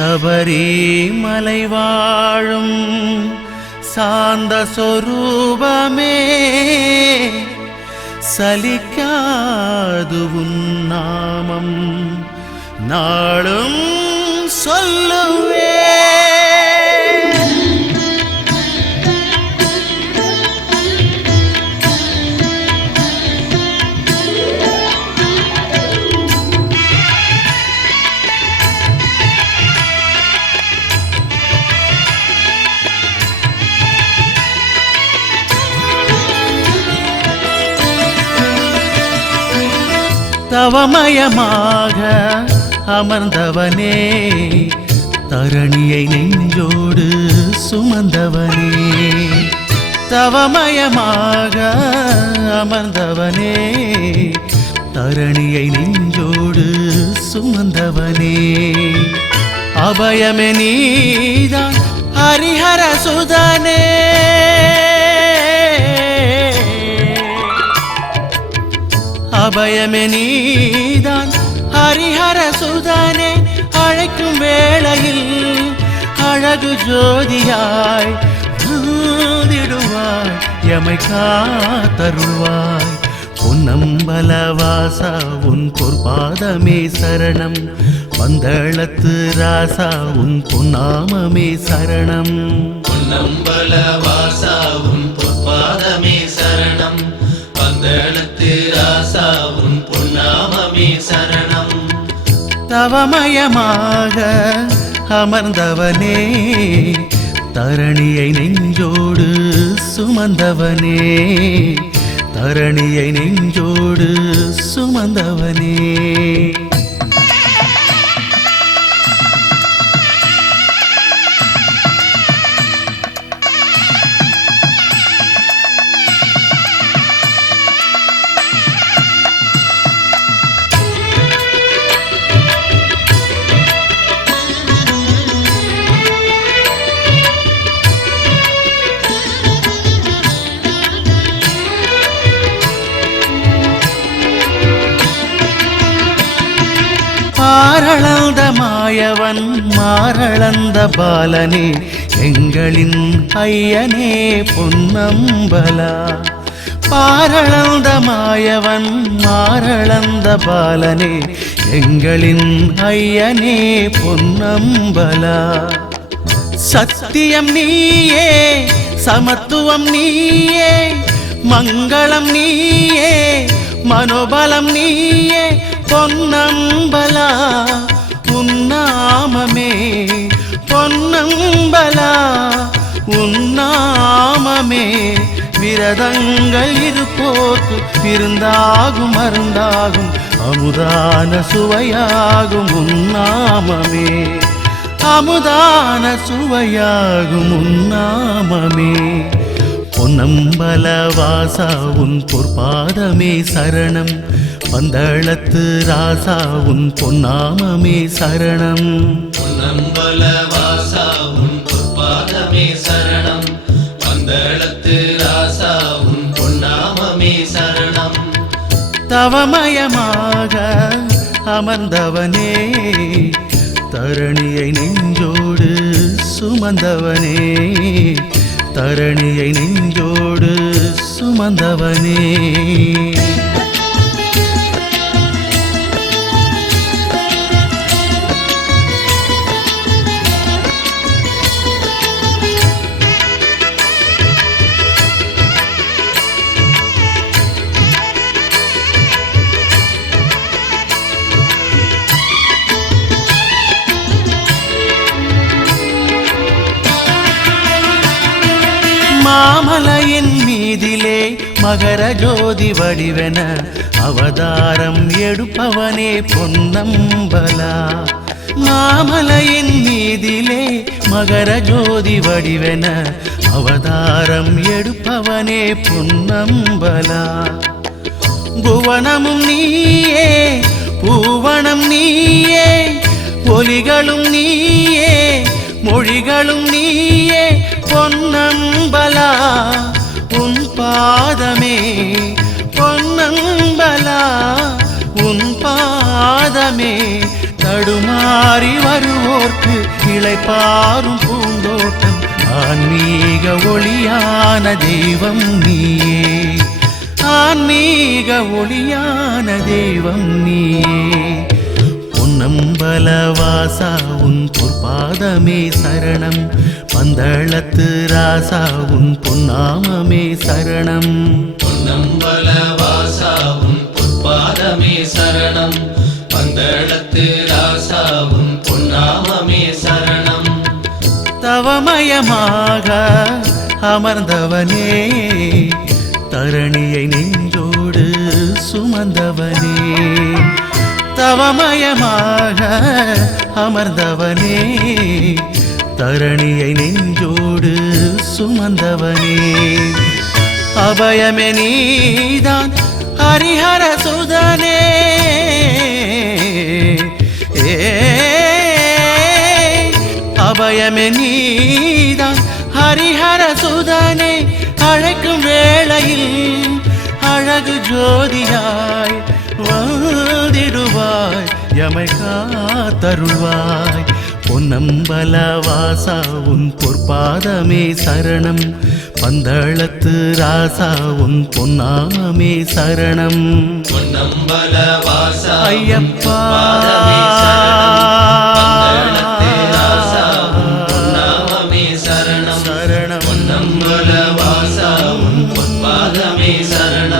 சபரிமலை வாழும் சாந்த சொரூபமே சலிக்காது உன் நாமம் நாளும் சொல்லுவே. தவமயமாக அமர்ந்தவனே தரணியை நெஞ்சோடு சுமந்தவனே, தவமயமாக அமர்ந்தவனே தரணியை நெஞ்சோடு சுமந்தவனே, அபயமே நீதான் ஹரிஹர சுதனே, அபயமே நீதான் ஹரிஹர சுதனே, அழைக்கும் வேளையில் அழகு ஜோதியாய் ஊதிடுவாய் எமை காத்தருள்வாய். பொன்னம்பலவாசா உன் பொற்பாதமே சரணம், பந்தளத்து ராசா உன் பொன்னாமமே சரணம். பொன்னம்பலவாசா உன் பொற்பாதமே சரணம், பந்தளத்து ராசா உன் பொன்னாமமே சரணம். தவமயமாக அமர்ந்தவனே தரணியை நெஞ்சோடு சுமந்தவனே, தரணியை நெஞ்சோடு சுமந்தவனே. மாரளந்த மாயவன் மாரளந்த பாலனே எங்களின் ஐயனே பொன்னம்பலா, மாரளந்த மாயவன் மாரளந்த பாலனே எங்களின் ஐயனே பொன்னம்பலா. சத்தியம் நீயே சமத்துவம் நீயே மங்களம் நீயே மனோபலம் நீயே பொன்னம்பலா, உன்னாமமே பொன்னம்பலா, உன்னாமமே விரதங்கள் இருப்போர்க்கு விருந்தாகும் மருந்தாகும் அமுதான சுவையாகும் உன்னாமமே, அமுதான சுவையாகும் உன்னாமமே. பொன்னம்பலவாசா உன் பொற்பாதமே சரணம், பந்தளத்து ராசா உன் பொன்னாமமே சரணம். பொன்னம்பலவாசா உன் பொற்பாதமே சரணம், பந்தளத்து ராசா உன் பொன்னாமமே சரணம். தவமயமாக அமர்ந்தவனே தரணியை நெஞ்சோடு சுமந்தவனே, தரணியை நெஞ்சோடு சுமந்தவனே. மாமலையின் மீதிலே மகர ஜோதி வடிவென அவதாரம் எடுப்பவனே பொன்னம்பலா, மாமலையின் மீதிலே மகர ஜோதி வடிவென அவதாரம் எடுப்பவனே பொன்னம்பலா. புவனமும் நீயே பூவனம் நீயே ஒலிகளும் நீயே மொழிகளும் நீயே பொன்னம்பலா, உன் பாதமே பொன்னம்பலா, உன் பாதமே தடுமாறி வருவோர்க்கு இளைப்பாறும் பூந்தோட்டம் ஆன்மீக ஒளியான தெய்வம் நீயே ஆன்மீக ஒளியான தெய்வம் நீயே பொன்னம்பலவாசா உன் பொற்பாதமே சரணம் பந்தளத்து ராசா உன் பொன்னாமமே சரணம் பொன்னம்பலவாசா உன் பொற்பாதமே சரணம் பந்தளத்து ராசா உன் பொன்னாமமே சரணம் தவமயமாக அமர்ந்தவனே தரணியை நெஞ்சோடு சுமந்தவனே தவமயமாக அமர்ந்தவனே தரணியை நெஞ்சோடு சுமந்தவனே அபயமே நீதான் ஹரிஹர சுதனே அபயமே நீதான் ஹரிஹர சுதனே அழைக்கும் வேளையில் அழகு ஜோதியாய் வாழ்ந்திடுவாய் எமை காத்தருள்வாய் பொன்னம்பலவாசா உன் பொற்பாதமே சரணம் பந்தளத்து ராசா உன் பொன்னாமமே சரணம் பொன்னம்பலவாசா ஐயப்பா சரணம் பொன்னம்பலவாசா உன் பொற்பாதமே சரணம்